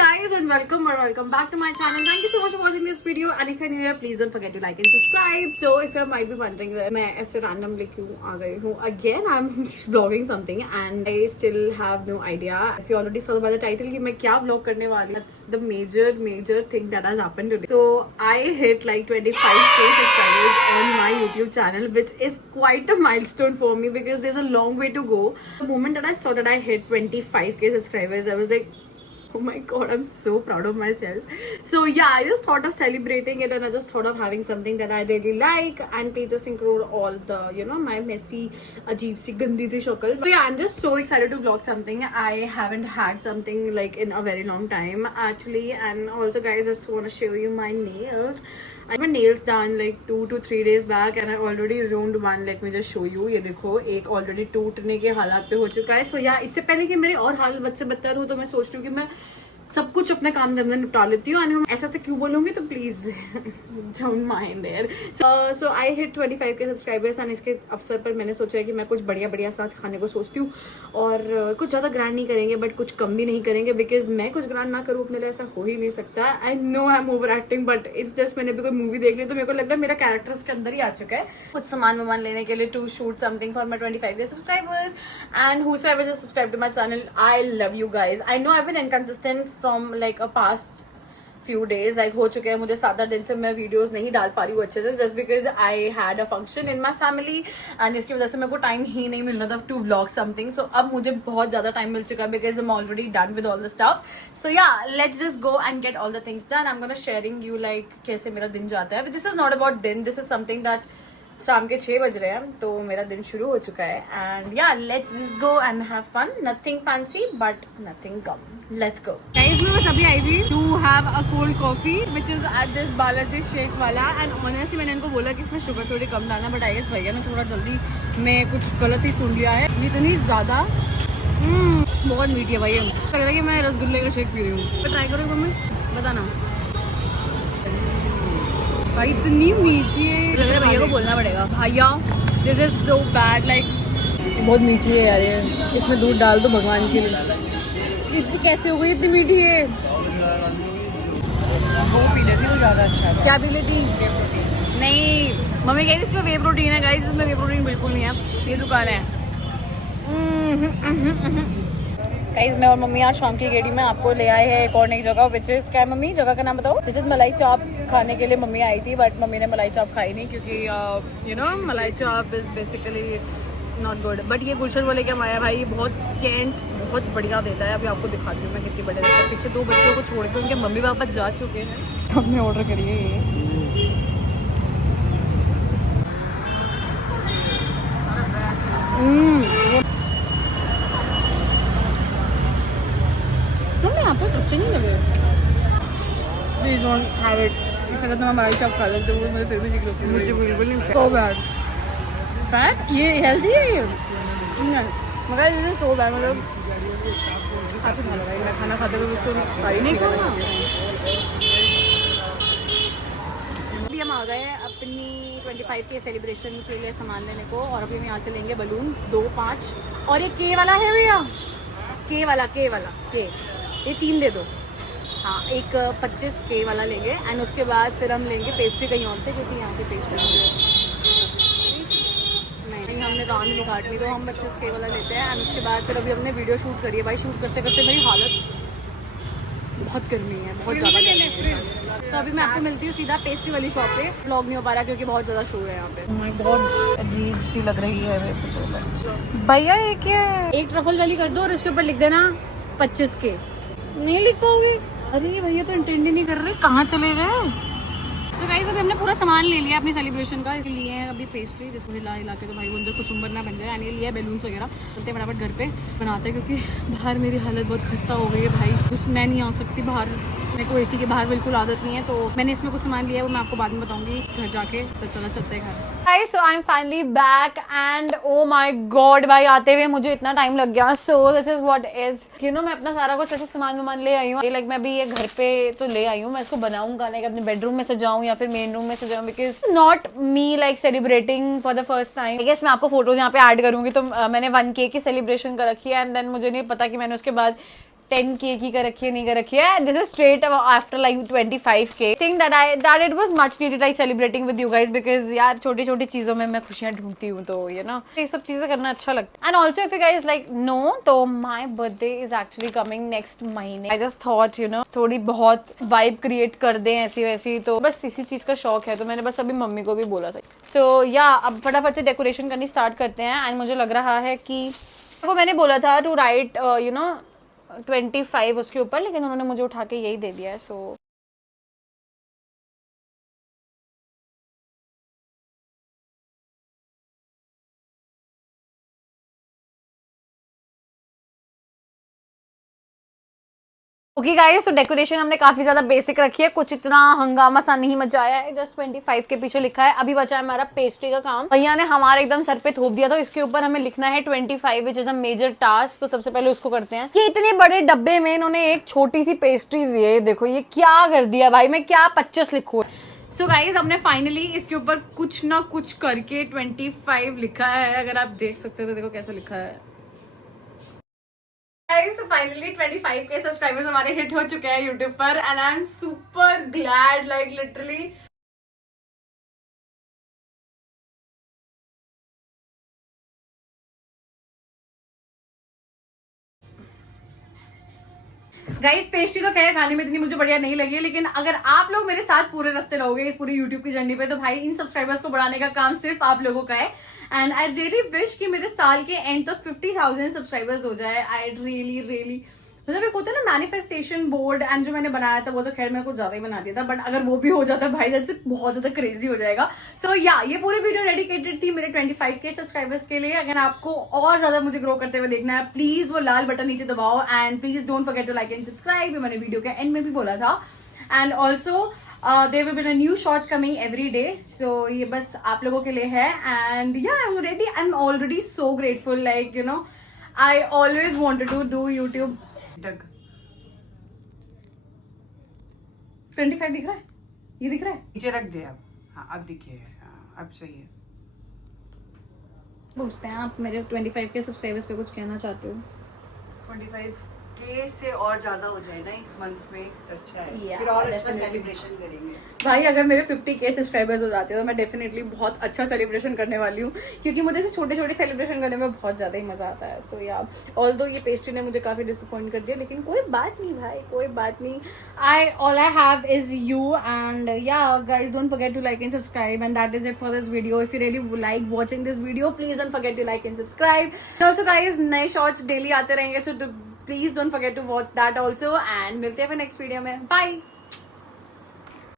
guys and welcome back to my channel. Thank you so much for watching this video, and if you're new here please don't forget to like and subscribe. So if you might be wondering where मैं ऐसे randomly क्यों आ गई हूँ again, I'm vlogging something and I still have no idea. If you already saw by the title कि मैं क्या vlog करने वाली, that's the major thing that has happened today. So I hit like 25k subscribers on my YouTube channel, which is quite a milestone for me because there's a long way to go. The moment that I saw that I hit 25k subscribers, I was like, oh my god, I'm so proud of myself. So yeah, I just thought of celebrating it and I just thought of having something that I really like and please just include all the, you know, my messy, ajeeb si, gandi si shakal. So yeah, I'm just so excited to vlog something. I haven't had something like in a very long time actually. And also guys, I just want to show you my nails. I had my nails done like 2 to 3 days back and I already ruined one. Let me just show you. ये देखो, एक already टूटने के हालात पे हो चुका है. So yeah, इससे पहले कि मेरे और हाल बद से बदतर हो तो मैं सोच रही हूँ कि मैं सब कुछ अपने काम धंधे निपटा लेती हूँ. हम ऐसा से क्यों बोलूँगी तो please don't mind there. So I hit 25k subscribers and इसके अवसर पर मैंने सोचा है कि मैं कुछ बढ़िया साथ खाने को सोचती हूँ और कुछ ज़्यादा ग्रैंड नहीं करेंगे बट कुछ कम भी नहीं करेंगे बिकॉज मैं कुछ ग्रैंड ना करूँ अपने लिए ऐसा हो ही नहीं सकता. I know I am over acting but it's just मैंने भी कोई मूवी देख ली तो मेरे को लग रहा है मेरा कैरेक्टर उसके अंदर ही आ चुका है. कुछ सामान लेने के लिए to shoot something for my 25k subscribers and whosoever just subscribe to my channel, I love you guys. I know I've been inconsistent from like a past few days, like हो चुके हैं मुझे 7-8 दिन से मैं वीडियोस नहीं डाल पा रही हूँ अच्छे से just because I had a function in my family and इसकी वजह से मेरे को टाइम ही नहीं मिल रहा था to vlog something. So अब मुझे बहुत ज़्यादा टाइम मिल चुका है because I'm already done with all the stuff. So yeah, let's just go and get all the things done. I'm gonna sharing you like कैसे मेरा दिन जाता है. This is not about दिन, this is something that शाम के 6 बज रहे हैं तो मेरा दिन शुरू हो चुका है. And yeah let's just go and have fun. Nothing fancy but nothing come. Let's go guys. मैं बस अभी आई थी to have a cold coffee which is at this Balaji shake वाला एंड ऑनेस्टली मैंने इनको बोला कि इसमें शुगर थोड़ी कम डालना बट आई गेस भैया ने थोड़ा जल्दी में कुछ गलत ही सुन लिया है. इतनी ज़्यादा बहुत मीठी है भाई. लग रहा है कि मैं रसगुल्ले का शेक पी रही हूँ. ट्राई करो मम्मी, बताना भाई इतनी मीठी है. लग रहा है भैया को बोलना पड़ेगा भैया this is so bad. Like बहुत मीठी है यार ये. इसमें दूध डाल दो भगवान के लिए. इतनी कैसे हो गई, इतनी मीठी है. वो पी लेती तो ज़्यादा अच्छा है. क्या पी लेती? नहीं मम्मी कह रही इसमें वे प्रोटीन है गाइस. इसमें वे प्रोटीन बिल्कुल नहीं है. ये दुकान है गाइस. मैं और मम्मी आज शाम की गेड़ी में आपको ले आए हैं एक और नई जगह विच इज क्या मम्मी जगह का नाम बताओ. दिस इज मलाई चाप. खाने के लिए मम्मी आई थी बट मम्मी ने मलाई चाप खाई नहीं क्योंकि यू नो मलाई चाप is basically not good. But ये गुलशन बोले क्या माया भाई बहुत कैंट बहुत बढ़िया देता है. अभी आपको दिखाती हूँ मैं कितनी बढ़िया देता है. पीछे 2 बच्चों को छोड़ के उनके मम्मी पापा जा चुके हैं तो हमने ऑर्डर करिए ये. अच्छे नहीं लगे. Please don't have it. इससे अगर मैं मलाई चाप खा लेती हूँ मुझे फिर भी दिख लगती है. मुझे बिल्कुल नहीं. So bad. फैट ये हेल्दी है ये मगर ये सो बैड. मतलब काफ़ी खा लगा मैं खाना खाते हुए उसको खाई नहीं करना. अभी हम आ गए अपनी 25 के सेलिब्रेशन के लिए सामान लेने को और अभी हम यहाँ से लेंगे बलून 2, 5 और ये के वाला है भैया. के वाला के ये 3 दे दो. हाँ एक 25k वाला लेंगे एंड उसके बाद फिर हम लेंगे पेस्ट्री कहीं और से क्योंकि यहाँ की पेस्ट्री नहीं हमने कान नहीं काटनी तो हम 25k वाला लेते हैं. एंड उसके बाद फिर अभी हमने वीडियो शूट करी है भाई. शूट करते करते मेरी हालत बहुत गर्मी है बहुत ज़्यादा. तो अभी मैं आपको मिलती हूँ सीधा पेस्ट्री वाली शॉप पे. व्लॉग नहीं हो पा रहा क्योंकि बहुत ज़्यादा शोर है यहाँ पे. बहुत अजीब सी लग रही है वैसे तो भैया. ये क्या है? एक ट्रफल वाली कर दो और इसके ऊपर लिख देना 25k. नहीं लिख पाओगे? अरे भैया तो इंटेंड ही नहीं कर रहे. कहाँ चले गए? तो गाइस अभी हमने पूरा सामान ले लिया अपनी सेलिब्रेशन का. इसलिए अभी पेस्ट्री जिसको हिला के तो भाई वो अंदर कुछ उम्र ना बन जाए. यानी लिया बैलून्स वगैरह. चलते फटाफट घर पे बनाते हैं क्योंकि बाहर मेरी हालत बहुत खस्ता हो गई है भाई. कुछ मैं नहीं आ सकती बाहर. मेरे को एसी के बाहर बिल्कुल आदत नहीं है तो मैंने इसमें कुछ सामान लिया है वो मैं आपको बाद में बताऊंगी घर जाके. तो चलते हैं घर. Guys so I am finally back and oh my God भाई आते हुए मुझे इतना टाइम लग गया. So this is what is you know मैं अपना सारा कुछ ऐसे सामान ले आई हूँ. लाइक मैं अभी ये घर पे तो ले आई हूँ. मैं इसको बनाऊंगा लाइक अपने बेडरूम में सजाऊँ या फिर मेन रूम में सजाऊँ because not me like celebrating for the first time. I guess मैं आपको फोटोज यहाँ पे ऐड करूंगी. तो मैंने 1k की सेलिब्रेशन कर रखी है एंड देन मुझे नहीं पता कि मैंने उसके बाद 10K की कर रखी है, नहीं कर रखी है. This is straight after like 25K. I think that it was much needed like celebrating with you guys because यार छोटी छोटी चीजों में मैं खुशियाँ ढूंढती हूँ, तो you know ये सब चीजें करना अच्छा लगता है. And also if you guys like know, तो my birthday is actually coming next महीने. I just thought you know थोड़ी बहुत vibe create कर दें ऐसी वैसी, तो बस इसी चीज का शौक है, तो मैंने बस अभी मम्मी को भी बोला था. So yeah, अब फटाफट से डेकोरेशन करनी स्टार्ट करते हैं. एंड मुझे लग रहा है कि को मैंने बोला था टू राइट यू नो 25 उसके ऊपर, लेकिन उन्होंने मुझे उठा के यही दे दिया है. सो ओके गाइस, तो डेकोरेशन हमने काफी ज्यादा बेसिक रखी है, कुछ इतना हंगामा सा नहीं मचाया है. जस्ट 25 के पीछे लिखा है. अभी बचा है हमारा पेस्ट्री का काम. भैया ने हमारे एकदम सर पे थोप दिया, तो इसके ऊपर हमें लिखना है 25 which is a major task. तो सबसे पहले उसको करते हैं. ये इतने बड़े डब्बे में इन्होंने एक छोटी सी पेस्ट्री दी है. देखो ये क्या कर दिया भाई, मैं क्या 25 लिखूं. सो गाइज हमने फाइनली इसके ऊपर कुछ ना कुछ करके 25 लिखा है. अगर आप देख सकते हो तो देखो कैसा लिखा है. So finally 25K सब्सक्राइबर्स हमारे हिट हो चुके हैं YouTube पर, and I am super glad like literally. Guys pastry तो खैर खाने में इतनी मुझे बढ़िया नहीं लगी, लेकिन अगर आप लोग मेरे साथ पूरे रास्ते रहोगे इस पूरी YouTube की जर्नी पे, तो भाई इन सब्सक्राइबर्स को बढ़ाने का काम सिर्फ आप लोगों का है. एंड आई रियली विश कि मेरे साल के एंड तक 50,000 सब्सक्राइबर्स हो जाए. आई रियली मतलब एक होता है ना मैनिफेस्टेशन बोर्ड, एंड जो मैंने बनाया था वो तो खैर मैं कुछ ज्यादा ही बना दिया था, बट अगर वो भी हो जाता भाई जैसे बहुत ज्यादा क्रेजी हो जाएगा. सो या ये पूरी वीडियो डेडिकेटेड थी मेरे 25K सब्सक्राइबर्स के लिए. अगर आपको और ज्यादा मुझे ग्रो करते हुए देखना है, प्लीज वो लाल बटन नीचे दबाओ, and please don't forget to like and subscribe. मैंने वीडियो के एंड में भी बोला था. And also there will be a new shorts coming every day. So ये बस आप लोगों के लिए है. And yeah I am already so grateful, like you know I always wanted to do YouTube. 25 दिख रहा है, ये दिख रहा है, नीचे रख दे अब. हाँ अब दिखे. हाँ अब सही है. पूछते हैं आप मेरे 25 के सब्सक्राइबर्स पे कुछ कहना चाहते हो? 25K से और ज्यादा हो जाए ना इस मंथ में तो अच्छा है. Yeah, फिर और अच्छा definitely. सेलिब्रेशन करेंगे. भाई अगर मेरे 50K सब्सक्राइबर्स हो जाते हैं तो मैं डेफिनेटली बहुत अच्छा सेलिब्रेशन करने वाली हूँ, क्योंकि मुझे ऐसे छोटे छोटे सेलिब्रेशन करने में बहुत ज़्यादा ही मज़ा आता है. सो या ऑल्दो ये पेस्ट्री ने मुझे काफ़ी डिसअपॉइंट कर दिया, लेकिन कोई बात नहीं भाई, कोई बात नहीं. All I have is you. And yeah guys don't forget to like and subscribe, and that is it for this video. If you really like watching this video, please don't forget to like and subscribe. Also guys नए shorts daily आते रहेंगे, so please don't forget to watch that also. And मिलते हैं फिर next video में. Bye.